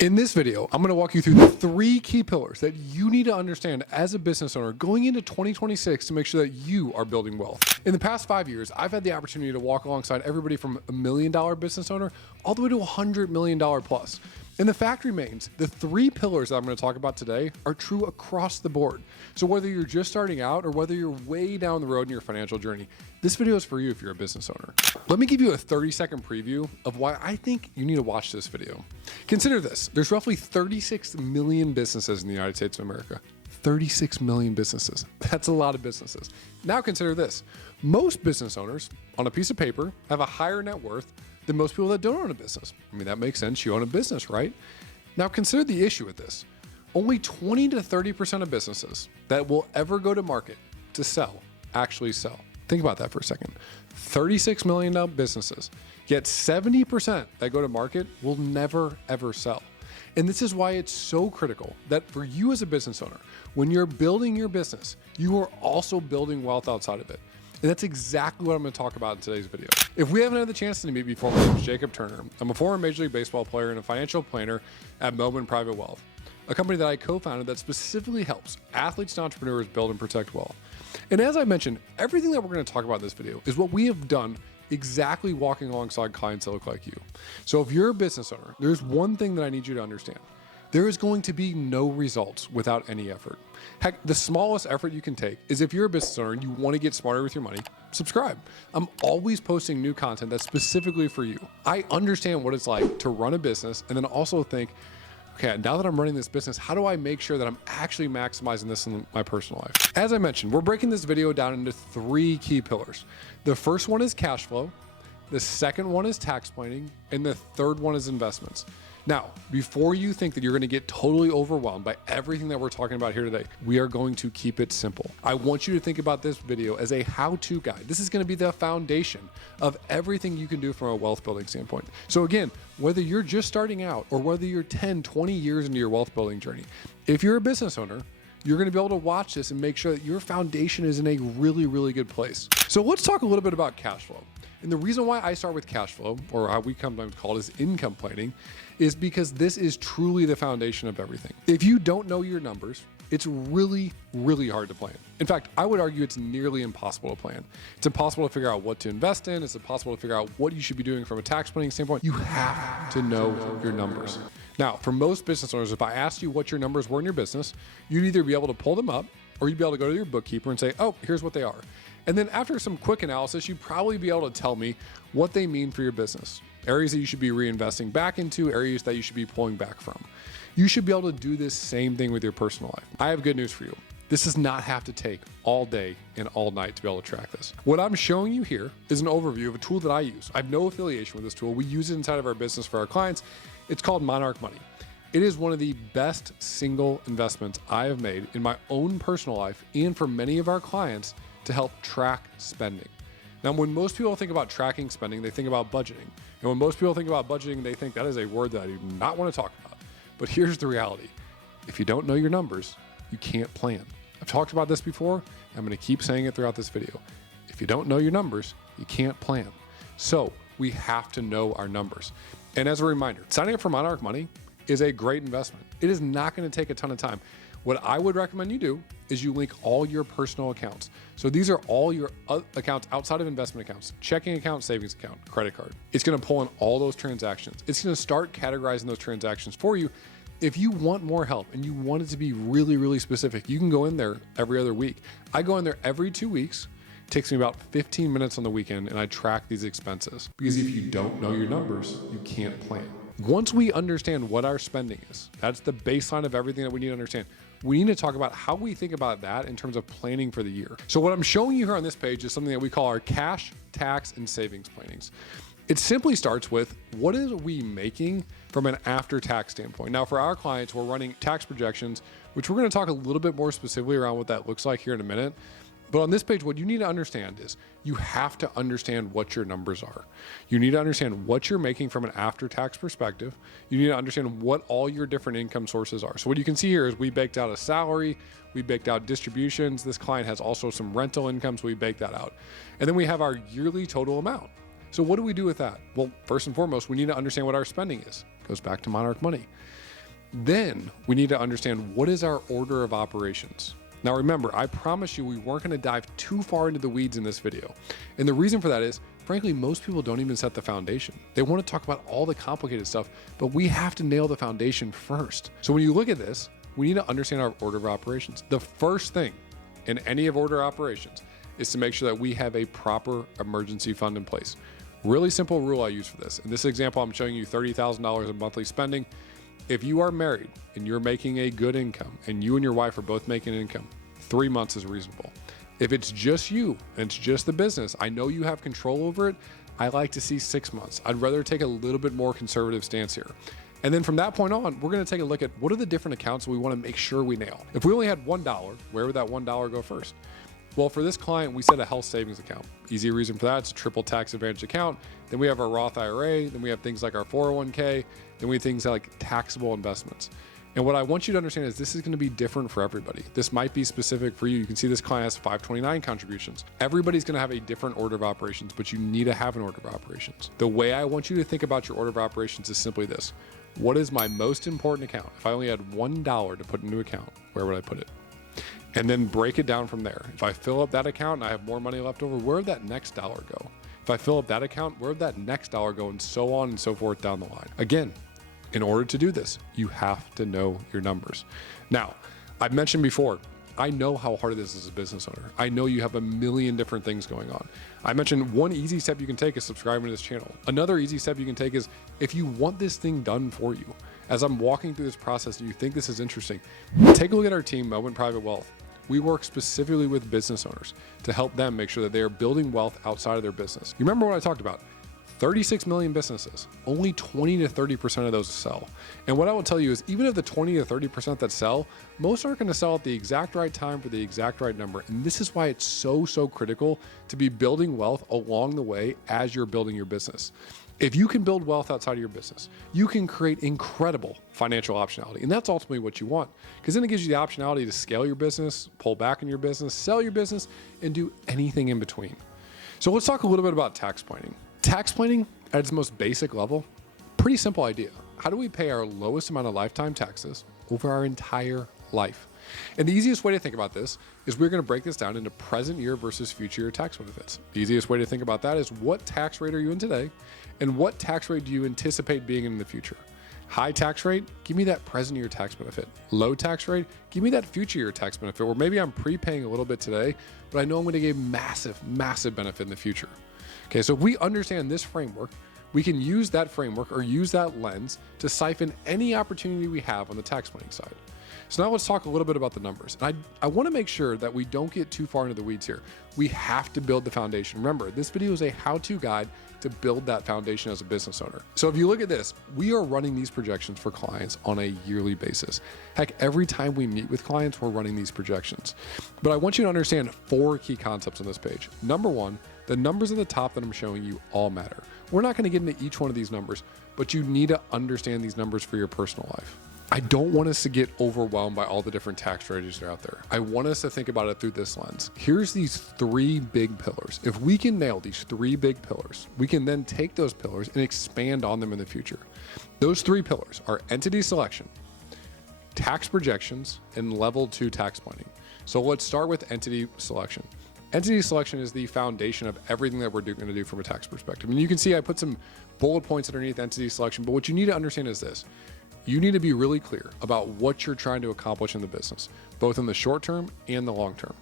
In this video, I'm going to walk you through the 3 key pillars that you need to understand as a business owner going into 2026 to make sure that you are building wealth. In the past 5 years, I've had the opportunity to walk alongside everybody from $1 million business owner all the way to $100 million plus. And the fact remains, the 3 pillars that I'm going to talk about today are true across the board. So whether you're just starting out or whether you're way down the road in your financial journey, this video is for you if you're a business owner. Let me give you a 30-second preview of why I think you need to watch this video. Consider this. There's roughly 36 million businesses in the United States of America. 36 million businesses. That's a lot of businesses. Now consider this. Most business owners on a piece of paper have a higher net worth than most people that don't own a business. I mean, that makes sense. You own a business, right? Now consider the issue with this. Only 20 to 30% of businesses that will ever go to market to sell actually sell. Think about that for a second. 36 million businesses, yet 70% that go to market will never ever sell. And this is why it's so critical that for you as a business owner, when you're building your business, you are also building wealth outside of it. And that's exactly what I'm going to talk about in today's video. If we haven't had the chance to meet before, my name is Jacob Turner. I'm a former Major League Baseball player and a financial planner at Melbourne Private Wealth, a company that I co-founded that specifically helps athletes and entrepreneurs build and protect wealth. And as I mentioned, everything that we're going to talk about in this video is what we have done exactly walking alongside clients that look like you. So if you're a business owner, there's one thing that I need you to understand. There is going to be no results without any effort. Heck, the smallest effort you can take is if you're a business owner and you want to get smarter with your money, subscribe. I'm always posting new content that's specifically for you. I understand what it's like to run a business and then also think, okay, now that I'm running this business, how do I make sure that I'm actually maximizing this in my personal life? As I mentioned, we're breaking this video down into 3 key pillars. The first one is cash flow. The second one is tax planning. And the third one is investments. Now, before you think that you're going to get totally overwhelmed by everything that we're talking about here today, we are going to keep it simple. I want you to think about this video as a how-to guide. This is going to be the foundation of everything you can do from a wealth building standpoint. So again, whether you're just starting out or whether you're 10, 20 years into your wealth building journey, if you're a business owner, you're going to be able to watch this and make sure that your foundation is in a really, really good place. So let's talk a little bit about cash flow. And the reason why I start with cash flow, or how we sometimes call it as income planning, is because this is truly the foundation of everything. If you don't know your numbers, it's really, really hard to plan. In fact, I would argue it's nearly impossible to plan. It's impossible to figure out what to invest in. It's impossible to figure out what you should be doing from a tax planning standpoint. You have to know your numbers. Now, for most business owners, if I asked you what your numbers were in your business, you'd either be able to pull them up or you'd be able to go to your bookkeeper and say, oh, here's what they are. And then after some quick analysis, you'd probably be able to tell me what they mean for your business. Areas that you should be reinvesting back into, areas that you should be pulling back from. You should be able to do this same thing with your personal life. I have good news for you. This does not have to take all day and all night to be able to track this. What I'm showing you here is an overview of a tool that I use. I have no affiliation with this tool. We use it inside of our business for our clients. It's called Monarch Money. It is one of the best single investments I have made in my own personal life and for many of our clients to help track spending. Now, when most people think about tracking spending, they think about budgeting. And when most people think about budgeting, they think that is a word that I do not want to talk about. But here's the reality. If you don't know your numbers, you can't plan. I've talked about this before. I'm going to keep saying it throughout this video. If you don't know your numbers, you can't plan. So we have to know our numbers. And as a reminder, signing up for Monarch Money is a great investment. It is not going to take a ton of time. What I would recommend you do is you link all your personal accounts. So these are all your accounts outside of investment accounts, checking account, savings account, credit card. It's going to pull in all those transactions. It's going to start categorizing those transactions for you. If you want more help and you want it to be really, really specific, you can go in there every other week. I go in there every 2 weeks. It takes me about 15 minutes on the weekend and I track these expenses. Because if you don't know your numbers, you can't plan. Once we understand what our spending is, that's the baseline of everything that we need to understand. We need to talk about how we think about that in terms of planning for the year. So what I'm showing you here on this page is something that we call our cash, tax, and savings plannings. It simply starts with what is we making from an after-tax standpoint. Now for our clients, we're running tax projections, which we're going to talk a little bit more specifically around what that looks like here in a minute. But on this page, what you need to understand is you have to understand what your numbers are. You need to understand what you're making from an after-tax perspective. You need to understand what all your different income sources are. So what you can see here is we baked out a salary, we baked out distributions. This client has also some rental income, so we baked that out. And then we have our yearly total amount. So what do we do with that? Well, first and foremost, we need to understand what our spending is. It goes back to Monarch Money. Then we need to understand, what is our order of operations? Now remember, I promised you we weren't going to dive too far into the weeds in this video. And the reason for that is, frankly, most people don't even set the foundation. They want to talk about all the complicated stuff, but we have to nail the foundation first. So when you look at this, we need to understand our order of operations. The first thing in any of order operations is to make sure that we have a proper emergency fund in place. Really simple rule I use for this. In this example, I'm showing you $30,000 in monthly spending. If you are married and you're making a good income and you and your wife are both making an income, 3 months is reasonable. If it's just you and it's just the business, I know you have control over it. I like to see 6 months. I'd rather take a little bit more conservative stance here. And then from that point on, we're going to take a look at what are the different accounts we want to make sure we nail. If we only had $1, where would that $1 go first? Well, for this client, we set a health savings account. Easy reason for that, it's a triple tax advantage account. Then we have our Roth IRA. Then we have things like our 401k. Then we have things like taxable investments. And what I want you to understand is this is going to be different for everybody. This might be specific for you. You can see this client has 529 contributions. Everybody's going to have a different order of operations, but you need to have an order of operations. The way I want you to think about your order of operations is simply this. What is my most important account? If I only had $1 to put into account, where would I put it? And then break it down from there. If I fill up that account and I have more money left over, where would that next dollar go? If I fill up that account, where would that next dollar go, and so on and so forth down the line. Again, in order to do this, you have to know your numbers. Now, I've mentioned before, I know how hard it is as a business owner. I know you have a million different things going on. I mentioned one easy step you can take is subscribing to this channel. Another easy step you can take is, if you want this thing done for you, as I'm walking through this process and you think this is interesting, take a look at our team, Moment Private Wealth. We work specifically with business owners to help them make sure that they are building wealth outside of their business. You remember what I talked about? 36 million businesses, only 20 to 30% of those sell. And what I will tell you is, even if the 20 to 30% that sell, most aren't going to sell at the exact right time for the exact right number. And this is why it's so critical to be building wealth along the way as you're building your business. If you can build wealth outside of your business, you can create incredible financial optionality. And that's ultimately what you want, because then it gives you the optionality to scale your business, pull back in your business, sell your business, and do anything in between. So let's talk a little bit about tax planning. Tax planning at its most basic level, pretty simple idea. How do we pay our lowest amount of lifetime taxes over our entire life? And the easiest way to think about this is we're going to break this down into present year versus future year tax benefits. The easiest way to think about that is, what tax rate are you in today, and what tax rate do you anticipate being in the future? High tax rate, give me that present year tax benefit. Low tax rate, give me that future year tax benefit, where maybe I'm prepaying a little bit today, but I know I'm going to get massive benefit in the future. Okay, so if we understand this framework, we can use that framework or use that lens to siphon any opportunity we have on the tax planning side. So now let's talk a little bit about the numbers. And I want to make sure that we don't get too far into the weeds here. We have to build the foundation. Remember, this video is a how-to guide to build that foundation as a business owner. So if you look at this, we are running these projections for clients on a yearly basis. Heck, every time we meet with clients, we're running these projections. But I want you to understand 4 key concepts on this page. Number 1, the numbers at the top that I'm showing you all matter. We're not going to get into each one of these numbers, but you need to understand these numbers for your personal life. I don't want us to get overwhelmed by all the different tax strategies that are out there. I want us to think about it through this lens. Here's these 3 big pillars. If we can nail these 3 big pillars, we can then take those pillars and expand on them in the future. Those 3 pillars are entity selection, tax projections, and level 2 tax planning. So let's start with entity selection. Entity selection is the foundation of everything that we're going to do from a tax perspective. And you can see I put some bullet points underneath entity selection, but what you need to understand is this. You need to be really clear about what you're trying to accomplish in the business, both in the short term and the long term.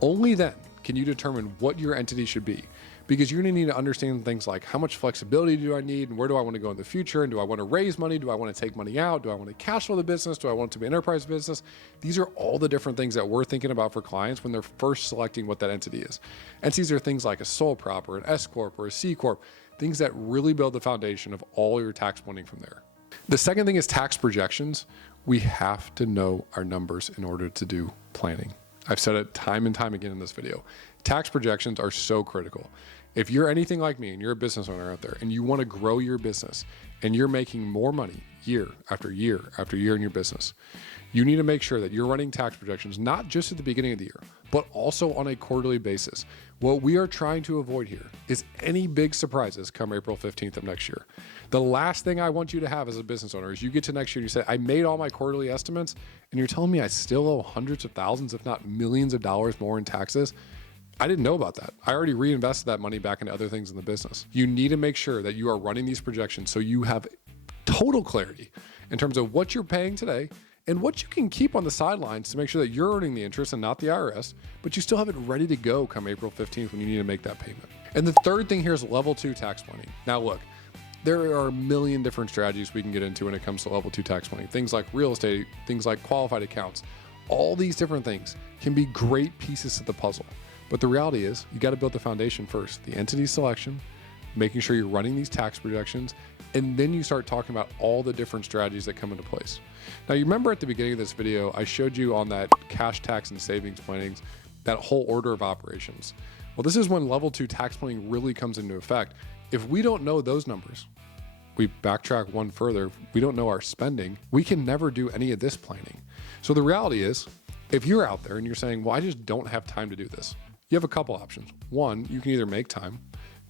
Only then can you determine what your entity should be, because you're going to need to understand things like, how much flexibility do I need, and where do I want to go in the future, and do I want to raise money, do I want to take money out, do I want to cash flow the business, do I want it to be an enterprise business? These are all the different things that we're thinking about for clients when they're first selecting what that entity is. Entities are things like a sole prop or an S corp or a C corp, things that really build the foundation of all your tax planning from there. The second thing is tax projections. We have to know our numbers in order to do planning. I've said it time and time again in this video. Tax projections are so critical. If you're anything like me and you're a business owner out there and you want to grow your business and you're making more money year after year after year in your business, you need to make sure that you're running tax projections, not just at the beginning of the year, but also on a quarterly basis. What we are trying to avoid here is any big surprises come April 15th of next year. The last thing I want you to have as a business owner is you get to next year and you say, I made all my quarterly estimates and you're telling me I still owe hundreds of thousands, if not millions of dollars more in taxes. I didn't know about that. I already reinvested that money back into other things in the business. You need to make sure that you are running these projections so you have total clarity in terms of what you're paying today and what you can keep on the sidelines to make sure that you're earning the interest and not the IRS, but you still have it ready to go come April 15th when you need to make that payment. And the third thing here is level 2 tax planning. Now look, there are a million different strategies we can get into when it comes to level 2 tax planning. Things like real estate, things like qualified accounts, all these different things can be great pieces to the puzzle. But the reality is you got to build the foundation first, the entity selection, making sure you're running these tax projections, and then you start talking about all the different strategies that come into place. Now, you remember at the beginning of this video, I showed you on that cash tax and savings plannings, that whole order of operations. Well, this is when level 2 tax planning really comes into effect. If we don't know those numbers, we backtrack one further, we don't know our spending, we can never do any of this planning. So the reality is, if you're out there and you're saying, well, I just don't have time to do this, you have a couple options. One, you can either make time.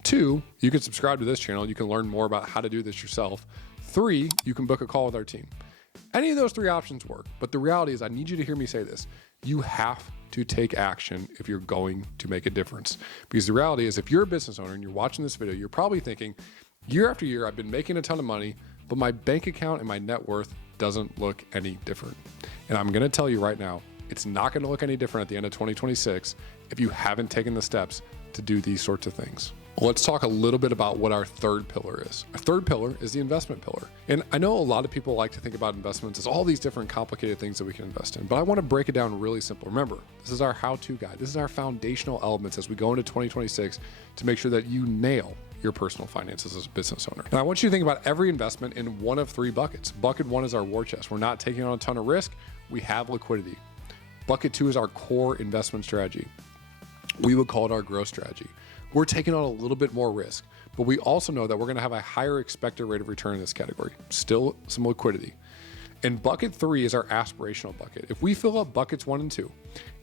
Two, you can subscribe to this channel. You can learn more about how to do this yourself. Three, you can book a call with our team. Any of those three options work, but the reality is I need you to hear me say this. You have to take action if you're going to make a difference. Because the reality is if you're a business owner and you're watching this video, you're probably thinking, year after year, I've been making a ton of money, but my bank account and my net worth doesn't look any different. And I'm gonna tell you right now, it's not gonna look any different at the end of 2026 if you haven't taken the steps to do these sorts of things. Let's talk a little bit about what our third pillar is. Our third pillar is the investment pillar. And I know a lot of people like to think about investments as all these different complicated things that we can invest in, but I want to break it down really simple. Remember, this is our how-to guide. This is our foundational elements as we go into 2026 to make sure that you nail your personal finances as a business owner. Now, I want you to think about every investment in one of three buckets. Bucket one is our war chest. We're not taking on a ton of risk. We have liquidity. Bucket two is our core investment strategy. We would call it our growth strategy. We're taking on a little bit more risk, but we also know that we're going to have a higher expected rate of return in this category. Still some liquidity. And bucket three is our aspirational bucket. If we fill up buckets 1 and 2,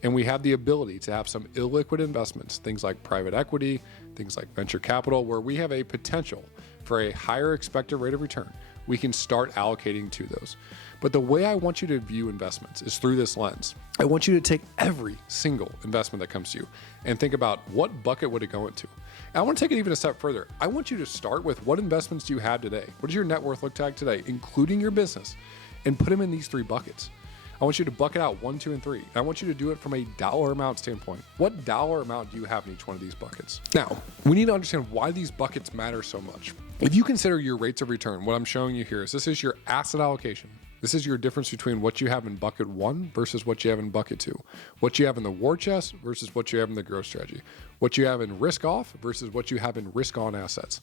and we have the ability to have some illiquid investments, things like private equity, things like venture capital, where we have a potential for a higher expected rate of return, we can start allocating to those. But the way I want you to view investments is through this lens. I want you to take every single investment that comes to you and think about what bucket would it go into. And I want to take it even a step further. I want you to start with what investments do you have today? What does your net worth look like today, including your business, and put them in these three buckets. I want you to bucket out 1, 2, and 3. And I want you to do it from a dollar amount standpoint. What dollar amount do you have in each one of these buckets? Now, we need to understand why these buckets matter so much. If you consider your rates of return, what I'm showing you here is this is your asset allocation. This is your difference between what you have in bucket 1 versus what you have in bucket 2. What you have in the war chest versus what you have in the growth strategy. What you have in risk off versus what you have in risk on assets.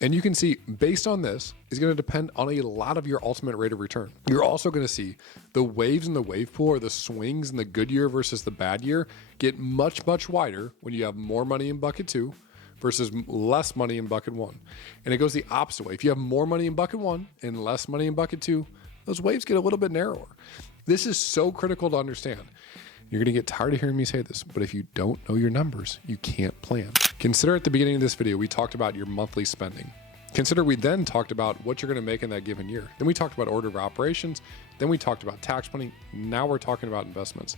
And you can see based on this is going to depend on a lot of your ultimate rate of return. You're also going to see the waves in the wave pool or the swings in the good year versus the bad year get much, much wider when you have more money in bucket 2 versus less money in bucket 1. And it goes the opposite way. If you have more money in bucket 1 and less money in bucket 2, those waves get a little bit narrower. This is so critical to understand. You're going to get tired of hearing me say this, but if you don't know your numbers, you can't plan. Consider at the beginning of this video, we talked about your monthly spending. Consider we then talked about what you're going to make in that given year. Then we talked about order of operations. Then we talked about tax planning. Now we're talking about investments.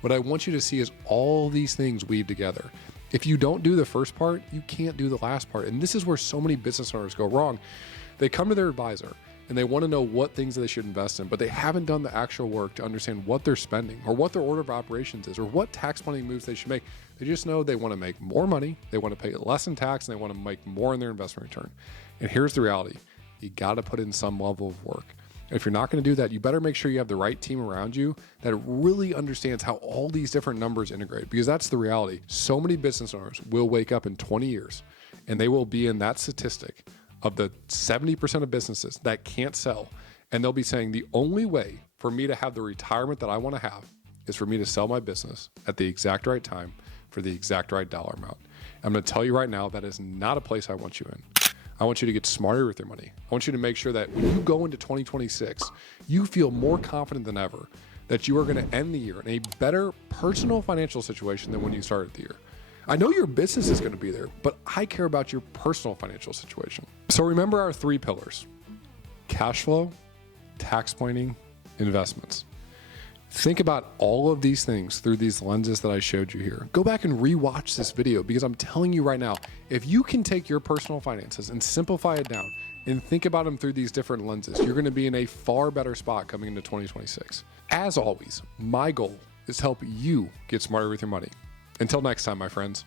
What I want you to see is all these things weave together. If you don't do the first part, you can't do the last part. And this is where so many business owners go wrong. They come to their advisor and they want to know what things they should invest in, but they haven't done the actual work to understand what they're spending or what their order of operations is or what tax planning moves they should make. They just know they want to make more money, they want to pay less in tax, and they want to make more in their investment return. And here's the reality. You got to put in some level of work. And if you're not going to do that, you better make sure you have the right team around you that really understands how all these different numbers integrate, because that's the reality. So many business owners will wake up in 20 years and they will be in that statistic of the 70% of businesses that can't sell. And they'll be saying the only way for me to have the retirement that I want to have is for me to sell my business at the exact right time for the exact right dollar amount. I'm going to tell you right now, that is not a place I want you in. I want you to get smarter with your money. I want you to make sure that when you go into 2026, you feel more confident than ever that you are going to end the year in a better personal financial situation than when you started the year. I know your business is going to be there, but I care about your personal financial situation. So remember our 3 pillars: cash flow, tax planning, investments. Think about all of these things through these lenses that I showed you here. Go back and rewatch this video, because I'm telling you right now, if you can take your personal finances and simplify it down and think about them through these different lenses, you're going to be in a far better spot coming into 2026. As always, my goal is to help you get smarter with your money. Until next time, my friends.